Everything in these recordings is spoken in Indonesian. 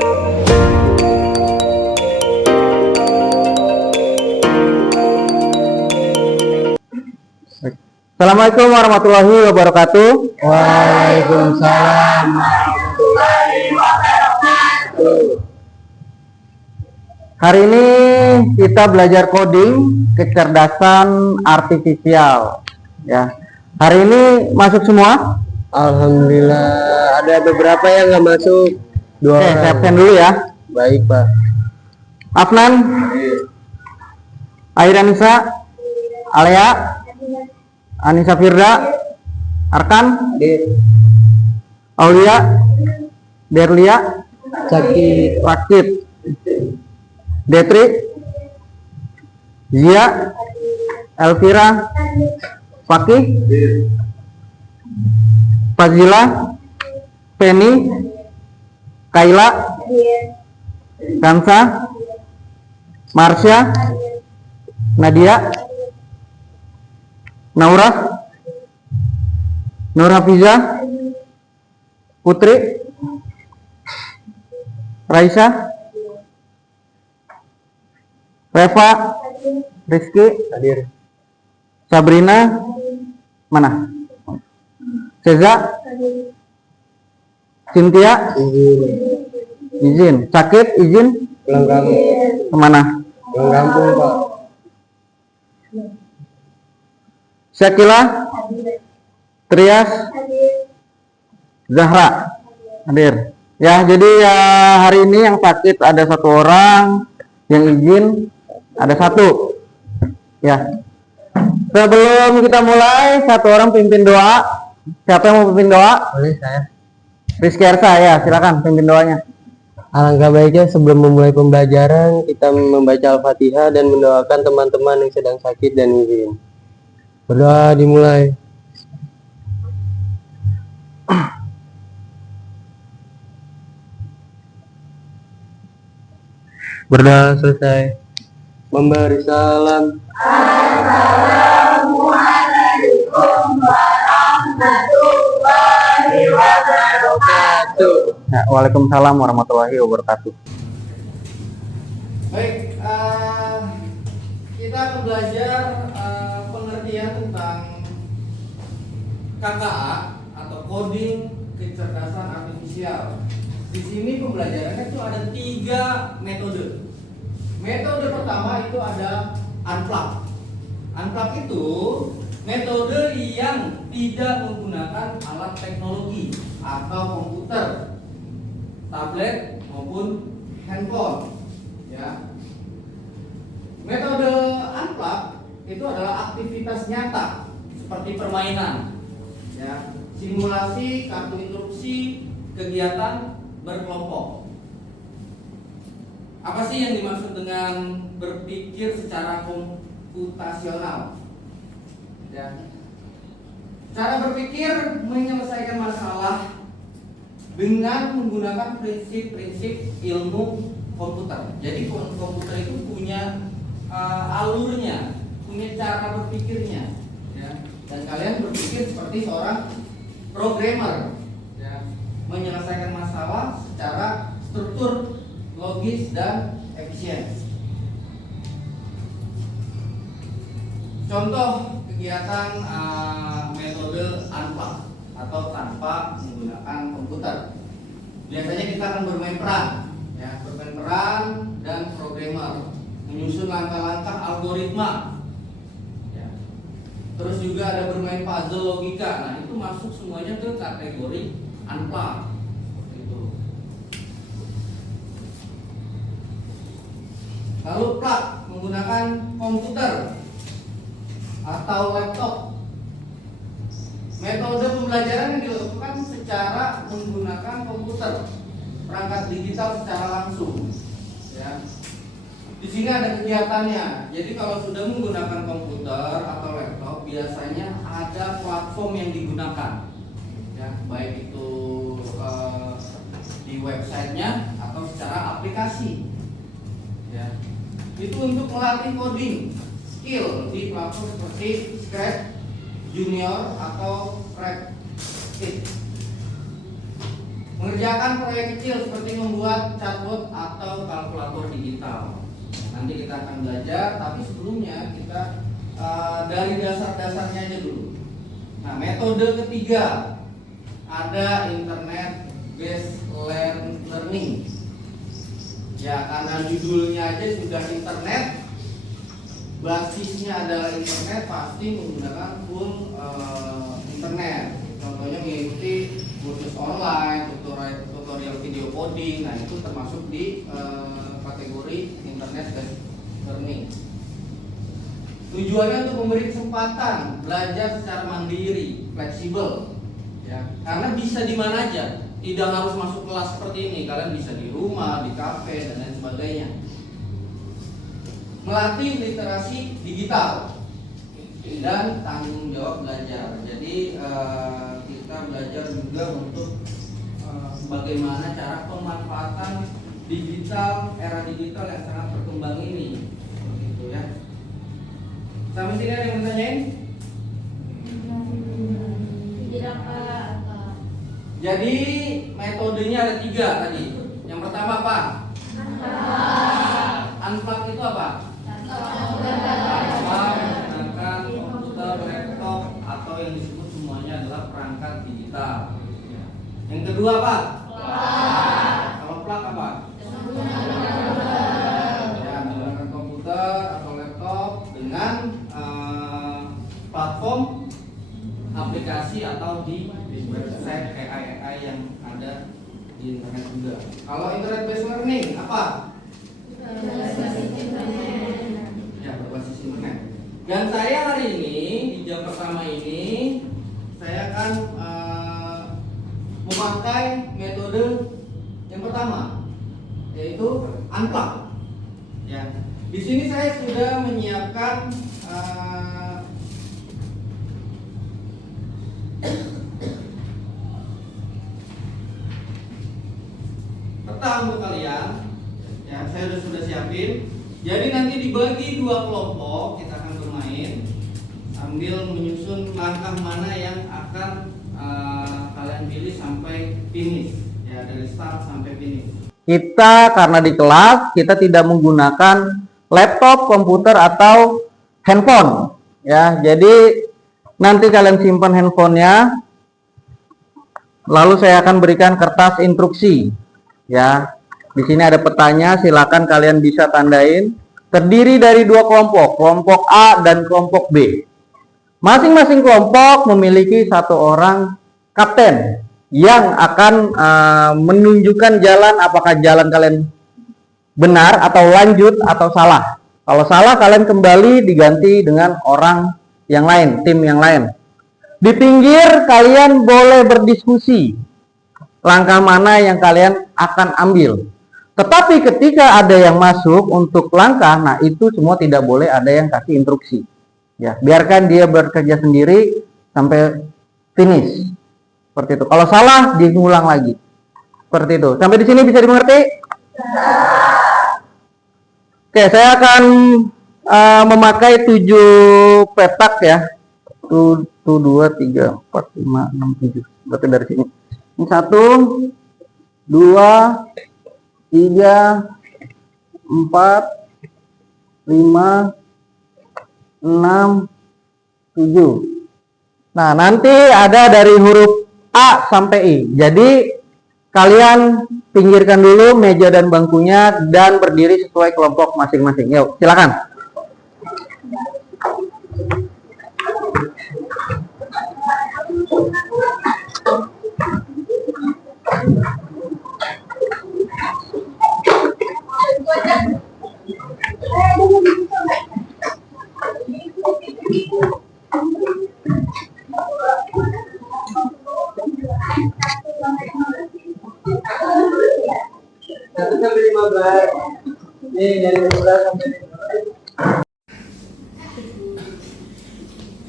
Assalamualaikum warahmatullahi wabarakatuh. Waalaikumsalam warahmatullahi wabarakatuh. Hari ini kita belajar coding kecerdasan artifisial. Ya. Hari ini masuk semua? Alhamdulillah, ada beberapa yang nggak masuk. Oke, saya absen dulu ya. Baik, Pak. Afnan, Airanisa, Alea, Anissa Firda, Arkan, Aulia, Derlia, Rakit, Detri, Zia, Elvira, Fakih, Fazila, Penny, Kaila, Kansa, Marsha, Nadia, Naura, Nur Hafiza, Putri, Raisa, Reva, Rizky, Hadir. Sabrina, mana? Ceza, Cynthia, izin. Sakit, izin. Pulang kampung. Kemana? Pulang kampung, Pak. Syakila, Trias, Zahra, hadir. Ya, jadi ya hari ini yang sakit ada satu orang, yang izin ada satu. Ya. Sebelum kita mulai, satu orang pimpin doa. Siapa yang mau pimpin doa? Boleh saya. Rizky Ersa, ya, silakan pimpin doanya. Alangkah baiknya sebelum memulai pembelajaran, kita membaca Al-Fatihah dan mendoakan teman-teman yang sedang sakit dan izin. Berdoa dimulai. Berdoa selesai. Memberi salam. Assalamualaikum warahmatullahi wabarakatuh. Ya, waalaikumsalam warahmatullahi wabarakatuh. Baik, kita akan belajar pengertian tentang KKA atau coding kecerdasan artifisial. Di sini pembelajarannya itu ada 3 metode. Metode pertama itu ada unplug. Unplug itu metode yang tidak menggunakan alat teknologi atau komputer, tablet maupun handphone. Ya. Metode unplug itu adalah aktivitas nyata seperti permainan, ya, simulasi, kartu instruksi, kegiatan berkelompok. Apa sih yang dimaksud dengan berpikir secara komputasional? Ya. Cara berpikir menyelesaikan masalah dengan menggunakan prinsip-prinsip ilmu komputer. Jadi komputer itu punya alurnya, punya cara berpikirnya, ya. Dan kalian berpikir seperti seorang programmer, ya, menyelesaikan masalah secara struktur, logis dan efisien. Contoh kegiatan metode unplug atau tanpa menggunakan komputer. Biasanya kita akan bermain peran, ya, bermain peran dan programmer, menyusun langkah-langkah algoritma, ya. Terus juga ada bermain puzzle logika. Nah, itu masuk semuanya ke kategori unplug. Seperti itu. Lalu plug menggunakan komputer atau laptop. Metode pembelajaran yang dilakukan secara menggunakan komputer, perangkat digital secara langsung, ya. Di sini ada kegiatannya. Jadi kalau sudah menggunakan komputer atau laptop, biasanya ada platform yang digunakan, ya, baik itu di websitenya atau secara aplikasi, ya. Itu untuk melatih coding skill di platform seperti Scratch, Junior atau Rapid. mengerjakan proyek kecil seperti membuat chatbot atau kalkulator digital. Nanti kita akan belajar, tapi sebelumnya kita dari dasar-dasarnya aja dulu. Nah, metode ketiga ada internet based learning. Ya, karena judulnya aja sudah internet, basisnya adalah internet, pasti menggunakan full internet. Contohnya mengikuti kursus online, tutorial video coding. Nah, itu termasuk di kategori internet based learning. Tujuannya untuk memberi kesempatan belajar secara mandiri, fleksibel, ya. Karena bisa di mana aja, tidak harus masuk kelas seperti ini. Kalian bisa di rumah, di kafe, dan lain sebagainya. Melatih literasi digital dan tanggung jawab belajar. Jadi kita belajar juga untuk bagaimana cara pemanfaatan digital, era digital yang sangat berkembang ini, begitu ya. Sampai sini ada yang mau tanyain? Jadi metodenya ada 3 tadi. Yang pertama apa? Unplug itu apa? Menggunakan komputer, laptop, atau yang disebut semuanya adalah perangkat digital. Yang kedua apa? Kalau plug apa? Ya, menggunakan komputer atau laptop dengan platform aplikasi atau di website AI yang ada di internet juga. Kalau internet based learning apa? Ya, berbasis internet. Dan saya hari ini di jam pertama ini saya akan memakai metode yang pertama, yaitu unplug. Ya, di sini saya sudah menyiapkan peta untuk kalian. Ya, saya sudah siapin. Jadi nanti dibagi 2 kelompok, kita akan bermain sambil menyusun langkah mana yang akan kalian pilih sampai finish. Ya, dari start sampai finish. Kita karena di kelas kita tidak menggunakan laptop, komputer atau handphone. Ya, jadi nanti kalian simpan handphonenya. Lalu saya akan berikan kertas instruksi. Ya, di sini ada petanya, silakan kalian bisa tandain. Terdiri dari 2 kelompok, kelompok A dan kelompok B. Masing-masing kelompok memiliki 1 orang kapten yang akan menunjukkan jalan, apakah jalan kalian benar atau lanjut atau salah. Kalau salah, kalian kembali diganti dengan orang yang lain, tim yang lain. Di pinggir kalian boleh berdiskusi langkah mana yang kalian akan ambil. Tetapi ketika ada yang masuk untuk langkah, nah itu semua tidak boleh ada yang kasih instruksi. Ya, biarkan dia bekerja sendiri sampai finish. Seperti itu. Kalau salah, diulang lagi. Seperti itu. Sampai di sini bisa dimengerti? Oke, saya akan memakai 7 petak ya. 1, 2, 3, 4, 5, 6, 7. Berarti dari sini. Ini 1, 2, 3, 4, 5, 6, 7. Nah, nanti ada dari huruf A sampai I. Jadi kalian pinggirkan dulu meja dan bangkunya dan berdiri sesuai kelompok masing-masing. Yuk, silakan.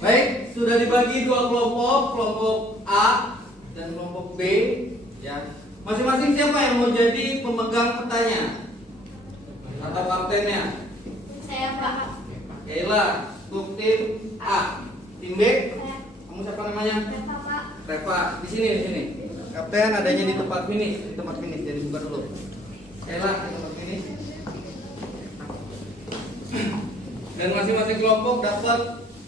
Baik, sudah dibagi 2 kelompok, kelompok A dan kelompok B. Ya, masing-masing siapa yang mau jadi pemegang petanya atau kaptennya? Saya Pak. Kayla, untuk tim A. Tim B, kamu siapa namanya? Reva Pak. Reva. Di sini, di sini. Kapten adanya di tempat finish, jadi buka dulu. Ella di tempat finish. Dan masing-masing kelompok dapat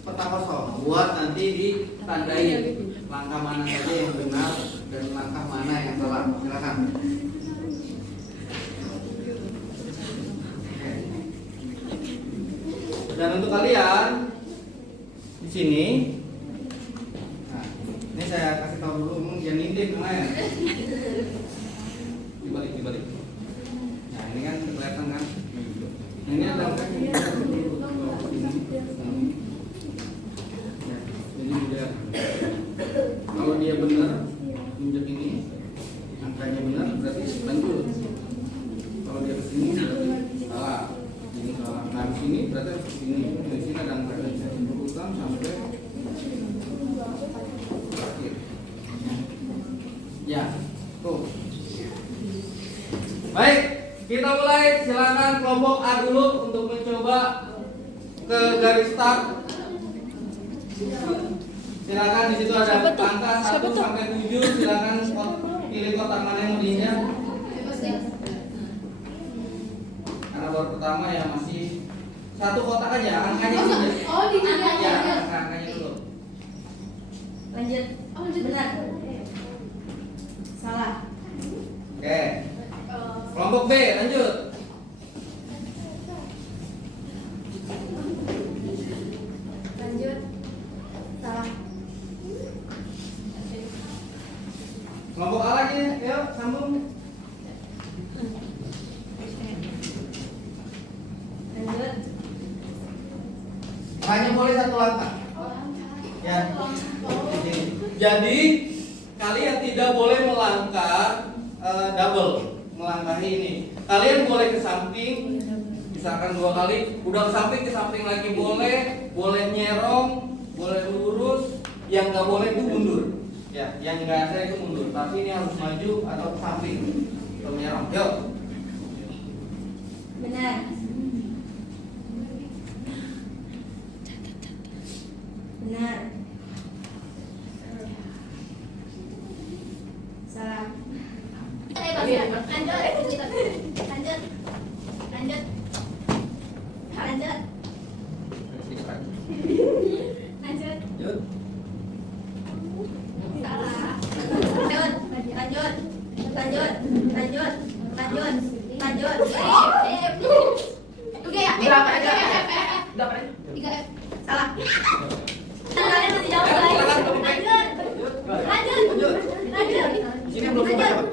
peta kosong buat nanti ditandai langkah mana saja yang benar dan langkah mana yang salah. Silakan. Dan untuk kalian di sini, nah, ini saya kasih tahu dulu, yang nindih namanya. Dibalik. Nah ini kan kelihatan kan? Ini ada angka ini. Jadi dia, kalau dia benar tunjuk ini, angkanya benar berarti lanjut. Kalau dia kesini berarti salah. Ini salah. Nah di sini berarti harus kesini. Di sini ada angkanya urutan sampai terakhir. Ya, tuh. Baik, kita mulai. Silakan kelompok A dulu untuk mencoba ke garis start. Silakan, di situ ada angka 1 sampai 7. Silakan pilih kotak mana yang mau diinjak. Karena baru pertama ya masih satu kotak aja, angkanya saja. Oh, di Ya, angkanya dulu. Lanjut. Oh, lanjut benar. Salah. Oke. Kelompok B, lanjut. Lanjut. Salah. Kelompok A lagi, ayo sambung. Lanjut. Hanya boleh satu langkah. Ya. Jadi kalian tidak boleh melangkah double, melangkahi ini. Kalian boleh ke samping, misalkan 2 kali, udah ke samping lagi boleh nyerong, boleh lurus. Yang nggak boleh itu mundur. Ya, yang nggak ada itu mundur. Tapi ini harus maju atau ke samping atau nyerong. Yuk. Benar. Benar. Salah. Lanjut. Lanjut. Lanjut. Lanjut. Lanjut. Yuk. Salah. Lanjut. Lanjut. Lanjut. Lanjut. Lanjut. Oke ya. Berapa aja? Salah. Kalian masih jauh guys. Lanjut. Lanjut. Lanjut. Sini belum coba siapa?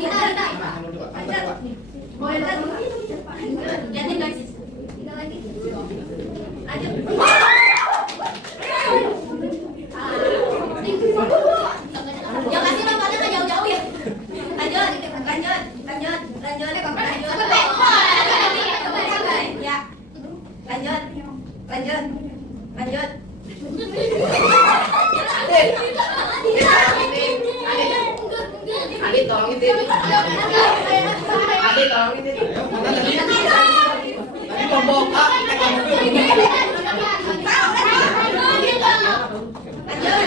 Dita. Lanjut. Boleh lanjut. Ganti guys. Tiga lagi. Lanjut. Yang kasih lompatnya nggak jauh-jauh ya. Lanjut. Lanjut. Lanjut. Lanjut. Lanjut. Ya. Lanjut. Lanjut. Lanjut. Adit tolongin Dit. Adit tolongin Dit. Ayo, mana tadi? Tadi kelompok A, kelompok B. Lanjut.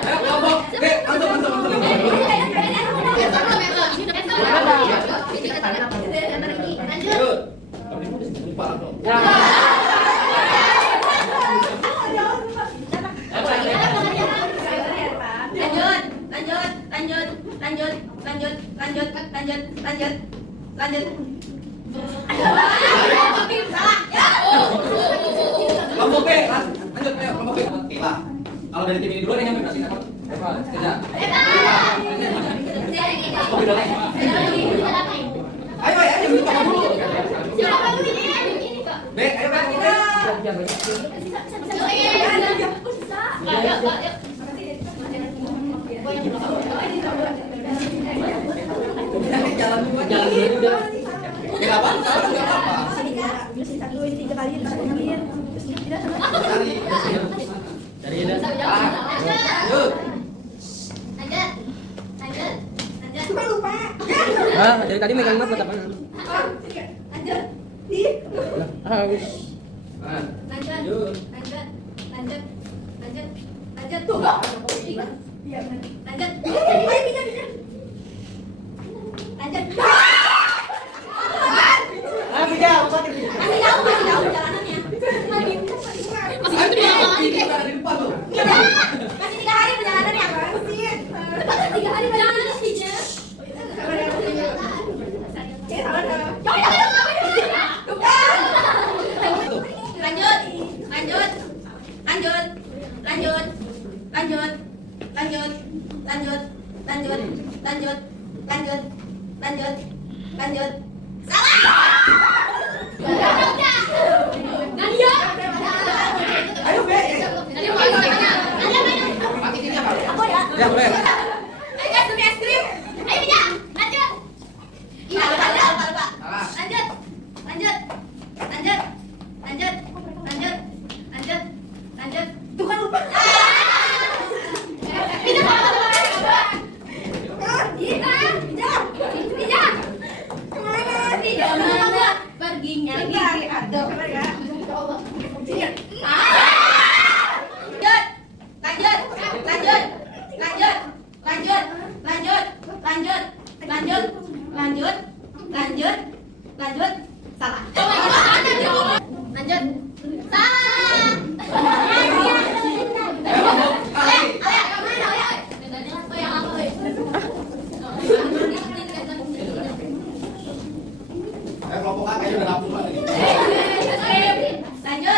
Ayo, kelompok B, masuk. Lanjut. Lupa dong. Lanjut. Lanjut. Lanjut. Lanjut. Lanjut. Lanjut. Lanjut. Lanjut. Lanjut. Salah. Kelompok B, lanjut ayo kelompok B. Oke lah. Kalau dari tim ini dulu ada yang nyampe berarti apa? Kerja. Kelompok B udah lain. Ayo, ayo, buka dulu. B, ayo kelompok B. Jalan dulu udah. Enggak apa-apa, enggak apa-apa. Dari Ida. Yuk. Lanjut. Lanjut. Lanjut. Lupa. Ah, dari tadi megang map buat apa? Lanjut. Habis. Nah, Lanjut. yuk. Lanjut. lanjut. Lanjut. Ayo pindah. Lanjut. Masih jauh jalanannya. Masih 3 hari perjalanannya. Cepat 3 hari perjalanannya sih. Lanjut. Salah. Nadia. Ayo, Be. Nadia mau tangannya. Matikinnya, Pak. Aku ya. Ya, boleh. Ayo guys, demi es krim. Ayo Bija, lanjut. Iya, lupa. Salah. Lanjut. Tuh kan lupa. Bija Bija. Kemana? Perginya gigi atau lanjut. Salah. Lanjut. Salah. Ayo, kelompok A kayaknya udah rapuh lagi. Lanjut.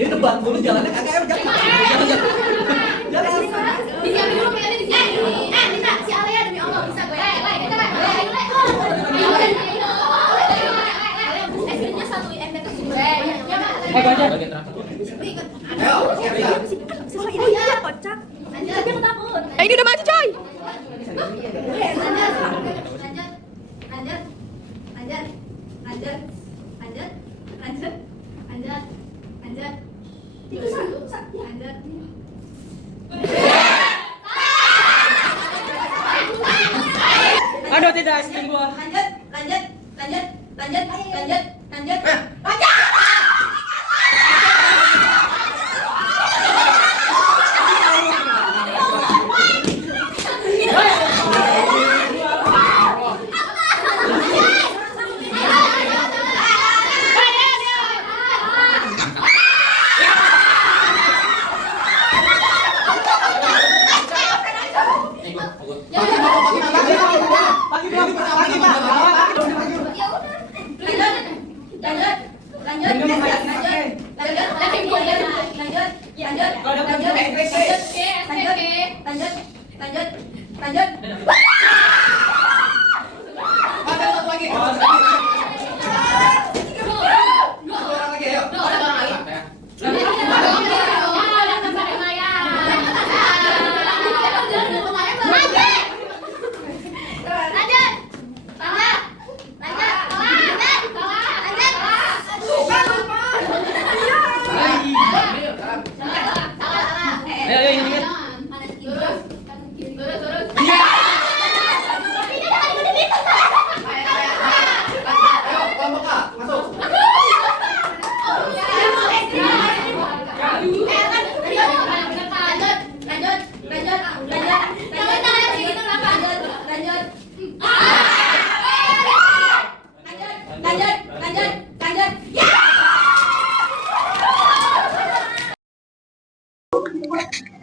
Ini debat dulu jalannya kagak jalan. Disiapin dulu pengennya disiapin. Bisa si Alia demi Allah bisa gue. Es krimnya 1 ember kasih gue. Ayo, siap. Iya, kocak. Lanjut. Tapi aku takut. Ini udah maju coy. Lanjut. Itu satu. Lanjut. Aduh tidak es krim gua. Lanjut.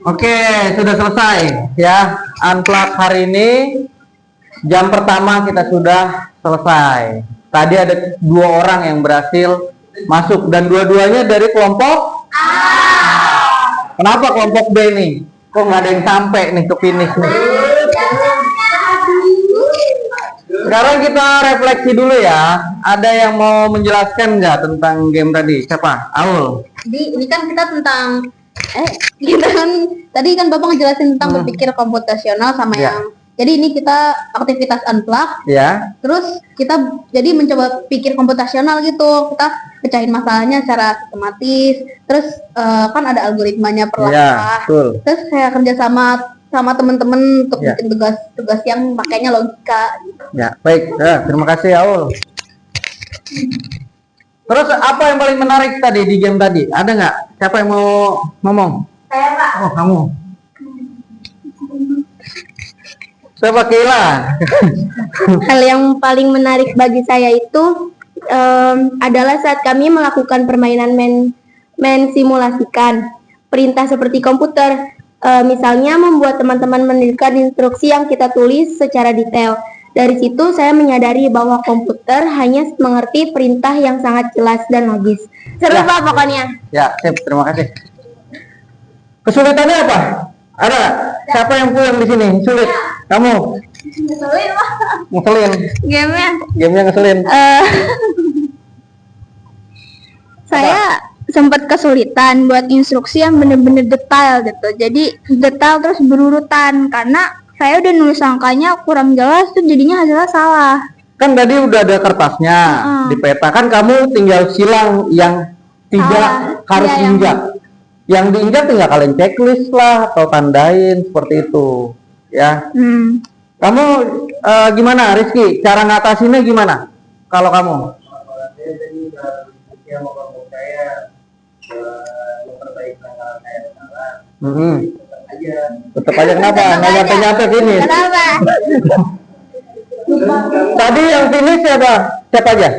Oke, sudah selesai ya. Unplug hari ini jam pertama kita sudah selesai. Tadi ada 2 orang yang berhasil masuk dan dua-duanya dari kelompok A. Kenapa kelompok B nih? Kok nggak ada yang sampai nih ke finish nih? Sekarang kita refleksi dulu ya. Ada yang mau menjelaskan nggak tentang game tadi? Siapa? Aul. Jadi ini kan kita tentang kita kan tadi kan Bapak ngejelasin tentang berpikir komputasional sama Ya. yang jadi ini kita aktivitas unplug, Ya. terus kita jadi mencoba pikir komputasional gitu, kita pecahin masalahnya secara sistematis, terus kan ada algoritmanya per Ya, langkah, betul. terus kayak kerja sama teman-teman untuk Ya. bikin tugas yang pakainya logika. Ya, baik. Terima kasih Aul. Terus apa yang paling menarik tadi di game tadi? Ada nggak? Siapa yang mau ngomong? Saya Pak. Oh, kamu. Siapa Kila? Hal yang paling menarik bagi saya itu adalah saat kami melakukan permainan mensimulasikan perintah seperti komputer. Misalnya membuat teman-teman menekan instruksi yang kita tulis secara detail. Dari situ saya menyadari bahwa komputer hanya mengerti perintah yang sangat jelas dan logis. Seru Ya. Pak pokoknya. Ya, sip, terima kasih. Kesulitannya apa? Ada? Siapa yang puyeng di sini? Sulit. Kamu? Ngeselin Pak. Ngeselin. Gamenya Gamenya ngeselin. saya sempat kesulitan buat instruksi yang benar-benar detail gitu. Jadi detail terus berurutan karena saya udah nulis angkanya kurang jelas tuh jadinya hasilnya salah. Kan tadi udah ada kertasnya di peta. Kan kamu tinggal silang yang tidak harus Iya, yang- diinjak. Yang diinjak tinggal kalian checklist lah atau tandain seperti itu. Ya. Kamu gimana Rizky? Cara ngatasinnya gimana? Kalau kamu? Tetap aja kenapa? Nggak nyampe-nyampe finish. Kenapa? Tadi yang finish siapa? Siapa aja?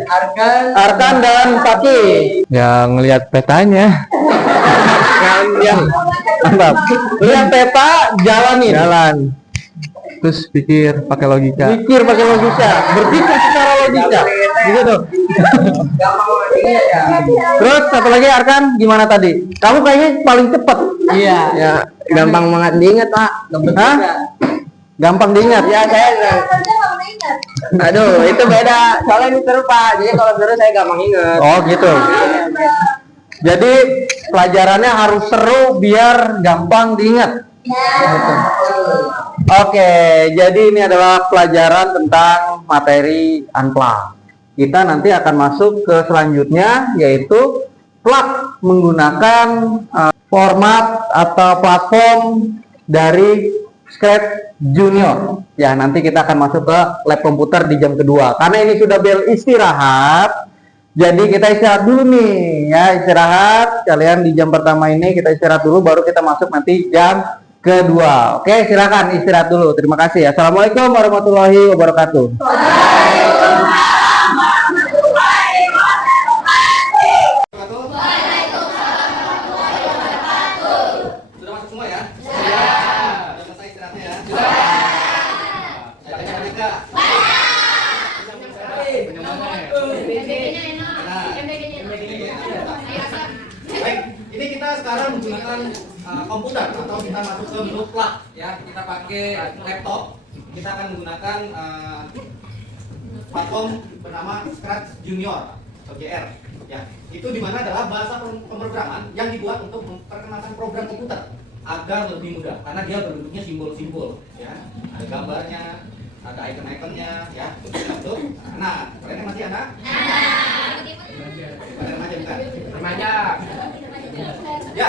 Arkan dan Paki. Ya ngelihat petanya. Mantap. Lihat peta, jalanin. Jalan. Terus pikir pakai logika. Pikir pakai logika, berpikir secara logika. Gitu. Terus satu lagi Arkan, gimana tadi? Kamu kayaknya paling cepet. Iya. Ya gampang banget diingat Pak. Hah? Gampang diingat. Ya saya. Aduh itu beda. Soalnya ini seru Pak. Jadi kalau seru saya gampang ingat. Oh gitu. Jadi pelajarannya harus seru biar gampang diingat. Gitu. Oke, jadi ini adalah pelajaran tentang materi unplug. Kita nanti akan masuk ke selanjutnya yaitu plug menggunakan format atau platform dari Scratch Junior. Ya, nanti kita akan masuk ke lab komputer di jam kedua. Karena ini sudah bel istirahat, jadi kita istirahat dulu nih, ya istirahat. Kalian di jam pertama ini kita istirahat dulu, baru kita masuk nanti jam kedua. Oke, silakan istirahat dulu. Terima kasih. Assalamualaikum warahmatullahi wabarakatuh. Sudah masuk semua ya? Sudah selesai istirahatnya ya? Sudah. Ada yang Baik, ini kita sekarang menggunakan komputer atau kita masuk ke menu plug ya. Kita pakai laptop. Kita akan menggunakan platform bernama Scratch Junior atau JR. Ya, itu dimana adalah bahasa pemrograman yang dibuat untuk memperkenalkan program komputer agar lebih mudah karena dia berbentuknya simbol-simbol ya. Ada gambarnya, ada icon-iconnya ya. Itu. Nah, kalian masih anak? Remaja bukan? Remaja. Ya,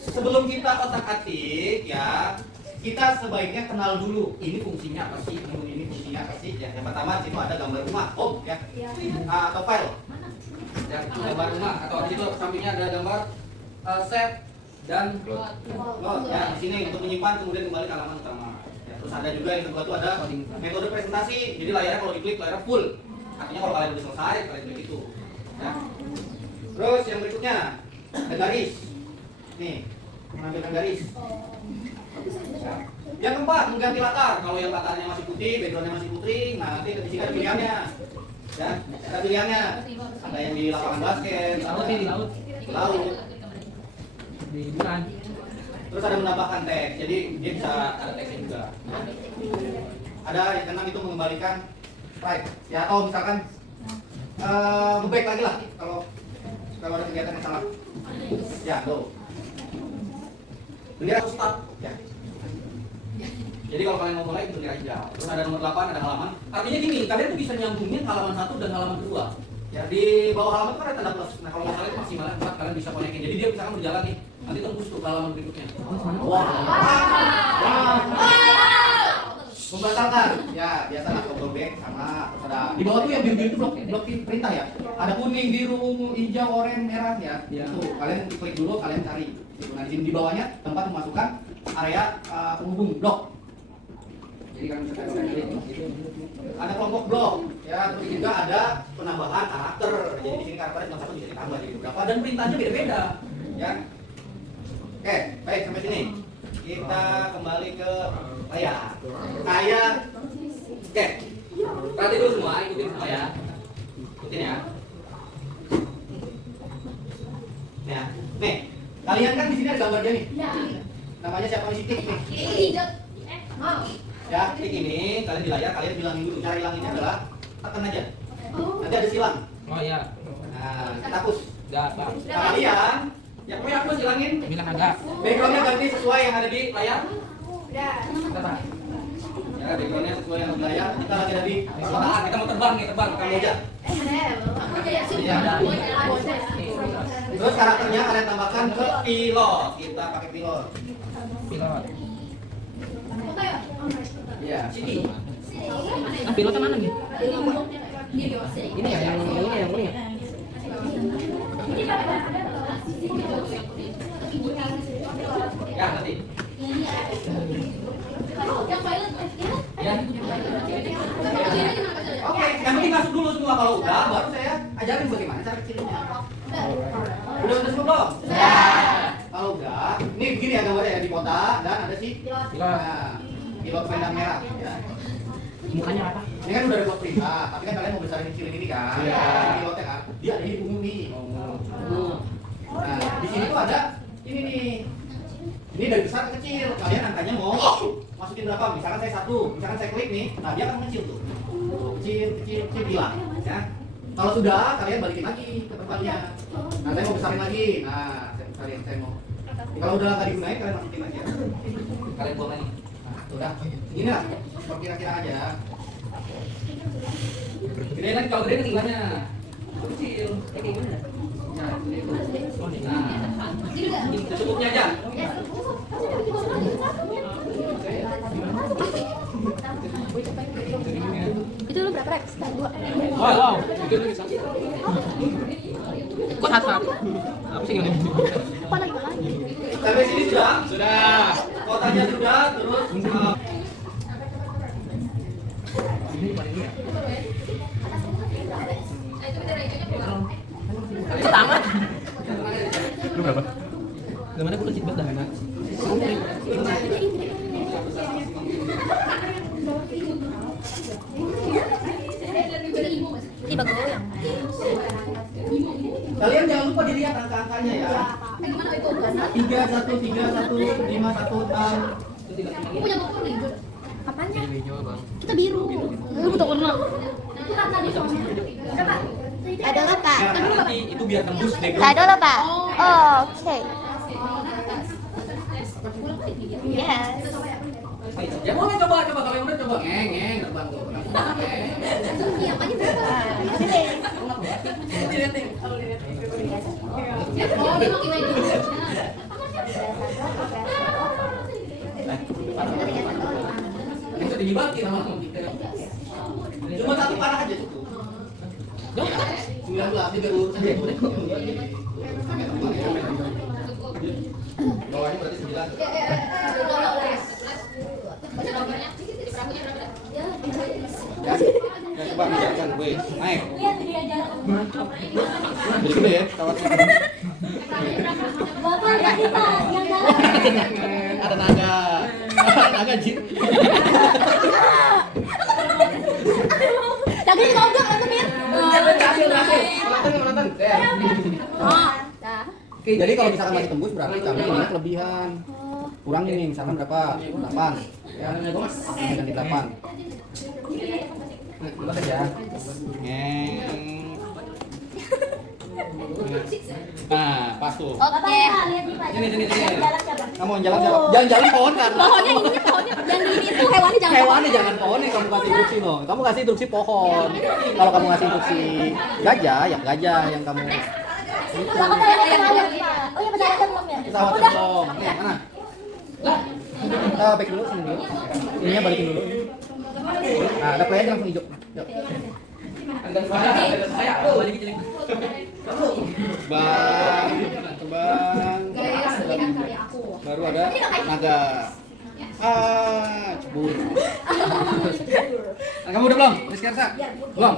sebelum kita otak-atik ya, kita sebaiknya kenal dulu ini fungsinya apa sih, ini fungsinya apa sih ya. Yang pertama di situ ada gambar rumah, home ya. Atau file. Ya, gambar rumah atau di situ sampingnya ada gambar save dan load ya. Di sini untuk menyimpan kemudian kembali ke halaman utama. Ya, terus ada juga yang kedua itu ada metode presentasi. Jadi layarnya kalau diklik layarnya full. Artinya kalau kalian udah selesai, kalian klik itu. Ya. Terus yang berikutnya ada garis. Nih, menampilkan garis. Ya. Yang keempat, mengganti latar. Kalau yang latarnya masih putih, backgroundnya masih putih, nah nanti di sini ada pilihannya. Ya, ada pilihannya. Ada yang di lapangan basket, Laut nih, di laut. laut. Di bulan. Terus ada menambahkan teks, jadi dia bisa ada teksnya juga. Ada yang keenam itu mengembalikan sprite. Ya, atau misalkan nge-back lagi lah kalau ada kegiatan yang salah. Ya, go. Bendera start. Ya. Jadi kalau kalian mau mulai itu bendera hijau. Terus ada nomor 8, ada halaman. Artinya gini, kalian tuh bisa nyambungin halaman 1 dan halaman 2. Ya, di bawah halaman kan ada tanda plus. Nah, kalau masalahnya maksimal 4 kalian bisa konekin. Jadi dia misalkan berjalan nih, nanti tembus tuh ke halaman berikutnya. Wah. Membatalkan. Ya, biasa lah tombol back sama terus ada di bawah tuh yang biru-biru itu blok perintah ya. Ada kuning, biru, ungu, hijau, oranye, merah ya. Tuh, kalian klik dulu, kalian cari. Nah, di bawahnya tempat memasukkan area penghubung blok. Jadi kalian bisa cari ada kelompok blok ya, terus juga ada penambahan karakter. Jadi di sini karakternya cuma satu bisa ditambah jadi berapa dan perintahnya beda-beda ya. Oke, baik sampai sini. Kita kembali ke layar. Oke. Perhati dulu semua, ikutin semua ya. Ikutin ya. Ya. Nih, kalian kan di sini ada gambar dia nih. Namanya siapa nih? Tik nih. Ya, klik ini, kalian di layar, kalian bilangin dulu. Cara hilanginnya adalah tekan aja. Nanti ada silang. Oh iya. Nah, kita hapus. Enggak, Pak. Nah, kalian, ya pokoknya hapus, hilangin. Bilang agak. Backgroundnya ganti sesuai yang ada di layar. Bentar, Pak. Ya, backgroundnya sesuai yang ada di layar. Kita lagi ada di kotaan. Kita mau terbang nih, terbang. Kamu aja. Terus karakternya kalian tambahkan ke pilot. Kita pakai pilot. Pilot. Ya, sini. Nah, pilotnya mana nih? Ini ya, yang ini ya. Ya, nanti. Ya. Oke, yang penting masuk dulu semua. Kalau udah, baru saya ajarin bagaimana cara kecilnya. Udah semua belum? Ya. Kalau udah, ini begini ya gambarnya ya, di kota dan ada si Pilot. Nah, pilot pendang merah. Ya. Mukanya apa? Ini kan udah ada blok perintah, tapi kan kalian mau besarin kecilin ini kan? Iya. Pilotnya kan? Dia ada di punggung nih. Nah, di sini tuh ada ini nih. Ini dari besar ke kecil. Kalian angkanya mau masukin berapa? Misalkan saya 1, misalkan saya klik nih, nah dia akan mengecil tuh. Kecil, hilang. Ya. Kalau sudah, kalian balikin lagi ke tempatnya. Nah, saya mau besarin lagi. Nah, saya besarin, saya mau. Kalau udah nggak digunain, kalian masukin lagi ya. Kalian buang lagi. Nah, tuh udah. Gini lah, kira-kira aja. Gedein lagi, kalau gedein ketinggalannya. Kecil, kayak gimana? Nah, itu. Nah, secukupnya aja. Itu lu berapa Rex? Wow. Itu bisa. Kok satu? Apa sih ini? Sampai sini sudah? Sudah. Kotanya sudah, terus Itu tamat. Lu berapa? Gimana aku kecil banget dah. Tiba goyang. kalian jangan lupa dilihat angka-angkanya ya. 31315156. Aku punya toko nih. Apanya? Hijau, Bang. Kita biru. Lu butuh warna. Itu kan tadi berapa? Ada nggak, Pak? Nah, nanti itu biar tembus background. Ada nggak, Pak? Oh, oke. Yes. Ya boleh coba kalau yang udah coba ngeng terbang tuh. Yang aja berapa? Dilihat nih. Oh, dia makin aja. Itu dibatin sama kita. Cuma satu panah aja cukup. 19 dia urus aja. Bawahnya berarti 9. Ya, coba biarkan gue. Naik. Jadi gede ya, kawat. Bapak kasih Pak, yang dalam. Ada naga. Naga jin. Lagi di goblok atau Mir? Menonton. Oke, jadi kalau misalkan masih tembus berarti kamu punya kelebihan. Kurang ini misalkan berapa? 8. Ya, ganti 8. Buka saja. Nah, pas tuh. Oke. Sini. Kamu jalan jawab. Jangan jalan pohon kan. Pohonnya jangan ini itu hewannya jangan. Hewannya jangan pohonnya kamu kasih instruksi no. Kamu kasih instruksi pohon. Kalau kamu kasih instruksi gajah, ya gajah yang kamu. Oh iya benar belum ya. Pesawat belum. Nih, mana? Back dulu sini dulu. Ininya balikin dulu. Nah, ada play aja langsung hijau. Yuk. Bang, baru ada naga. Cebur. Nah, kamu udah belum? Rizkyarsa? Belum?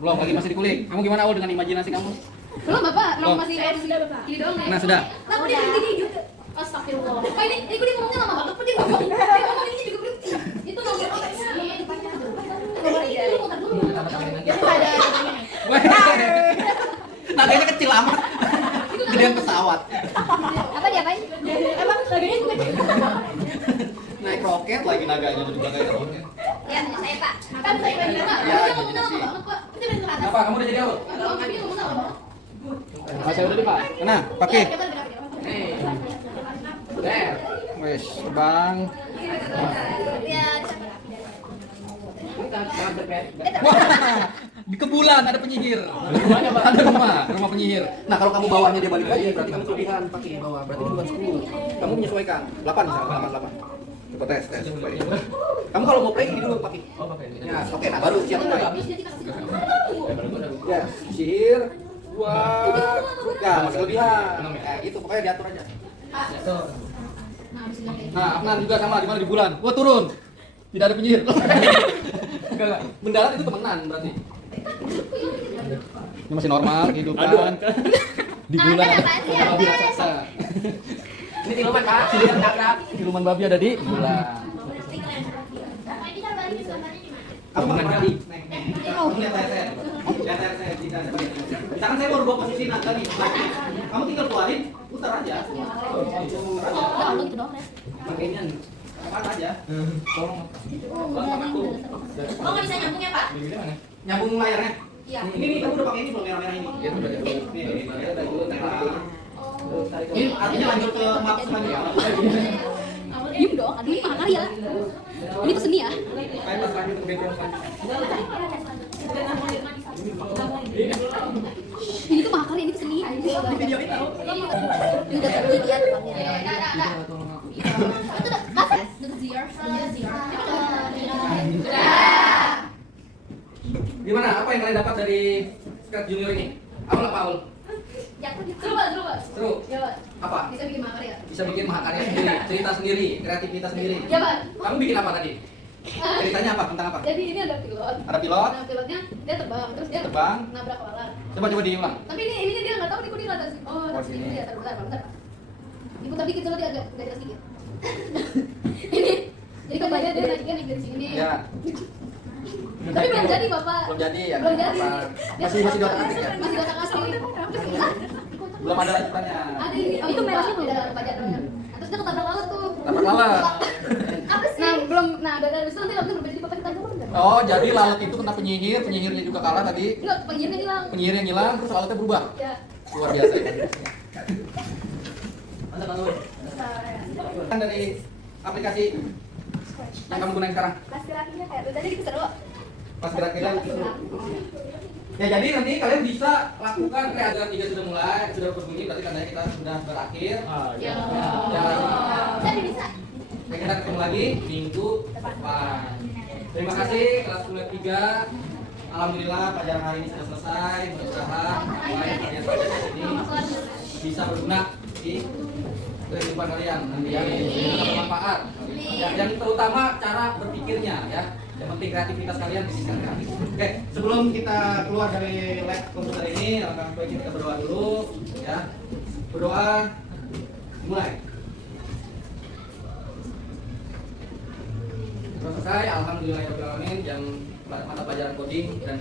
Belum, lagi masih dikulik. Kamu gimana Ul dengan imajinasi kamu? Belum Bapak, masih ini doang ya. Nah, sudah. Nah, dia begini juga. Astagfirullah. Pak ini dia ngomongnya lama banget. Dia ngomong ini juga berhenti. Itu nomor apa sih? Nomor ini lu muter dulu. Itu ada. Naganya kecil amat. Gedean pesawat. Apa dia, Pak? Emang naganya gue kecil. Naik roket lagi naganya juga kayak roket. Ya, saya Pak. Kan saya juga. Ya, Dia ngomongnya lama banget, Pak. Kita berhenti ke atas. Apa? Kamu udah jadi apa? Kalau kami ngomongnya lama banget. Saya udah di Pak. Nah, pakai. Kita bergerak. Wes, terbang. Ya, Wah, di kebulan ada penyihir. Ada rumah penyihir. Nah, kalau kamu bawahnya dia balik lagi, berarti kamu kelebihan pakai bawah. Berarti bukan 10. Kamu menyesuaikan. 8 misalnya, 8. Coba tes. Kamu kalau mau play ini dulu pakai. Ya, oke, nah baru siap play. Ya, sihir. Wah, ya masih kelebihan. Itu pokoknya diatur aja. Nah, Afnan juga sama, di mana di bulan. Wah, turun. Tidak ada penyihir. Enggak. Mendarat itu temenan berarti. Ini masih normal kehidupan. Di bulan. Biasa. Ini siluman Pak, siluman babi ada di bulan. Kamu makan babi. Kamu lihat saya. Misalkan saya baru bawa posisi naga nih. Kamu tinggal keluarin, putar aja. Makanya apa aja. Tolong. Oh, nggak bisa nyambung ya, Pak? Nyambung layarnya. Iya. Ini kamu udah pakai ini belum merah-merah ini? Iya, udah. Ini artinya lanjut ke map selanjutnya. Diem dong, aduh ini mahakarya. Ini tuh seni ya. Kayak pas lanjut ke background selanjutnya. Ini tuh mahakarya, ini tuh seni. Ini udah terjadi ya tempatnya. Itu udah kas. Gimana? Apa yang kalian dapat dari Scratch Junior ini? Awal apa awal? Seru Pak, seru Pak. Seru. Ya Pak. Apa? Bisa bikin mahakarya. Bisa bikin mahakarya sendiri, cerita sendiri, kreativitas sendiri. Ya Pak. Kamu bikin apa tadi? Ceritanya apa? Tentang apa? Jadi ini ada pilot. Ada pilot? Nah, pilotnya dia terbang, terus dia Terbang. nabrak lalat. Coba diulang. Tapi ini dia nggak tahu nih kok dia nggak tahu. Oh, Oh, sini. ini dia bentar. Diputar dikit dulu dia agak jelas dikit. Ini. Jadi kan dia naik dari sini nih. Ya. Tapi belum jadi Bapak. Belum jadi ya? Belum jadi. Masih di otak ya? Masih di otak asli. Belum ada lanjutannya. Ada ini. Oh, itu merahnya belum ada baca. Terus dia ketabrak lalat tuh. Tabrak lalat. Apa sih? Nah, belum. Nah, dari itu nanti lalatnya berubah jadi Bapak kita dulu enggak? Oh, jadi lalat itu kena penyihir, penyihirnya juga kalah tadi. Enggak, penyihirnya hilang. Penyihir yang hilang, terus lalatnya berubah. Ya. Luar biasa ya. Kan dari aplikasi yang kamu gunain sekarang. Laki-lakinya kayak tadi kita seru. Pas gerak-gerak ya, jadi nanti kalian bisa lakukan agar 3 sudah mulai, sudah berbunyi berarti tandanya kita sudah berakhir. Ya. Ya. Saya bisa. Nah, kita ketemu lagi minggu depan. Terima kasih kelas kuliah 3. Alhamdulillah pelajaran hari ini sudah selesai. Mudah-mudahan kalian ini bisa berguna di kehidupan kalian nanti ya, bermanfaat. Ya, yang terutama cara berpikirnya ya. Yang penting kreativitas kalian ditingkatkan. Oke, sebelum kita keluar dari lab komputer ini, alangkah baiknya kita berdoa dulu ya. Berdoa mulai. sudah selesai. Alhamdulillah jam mata pelajaran coding dan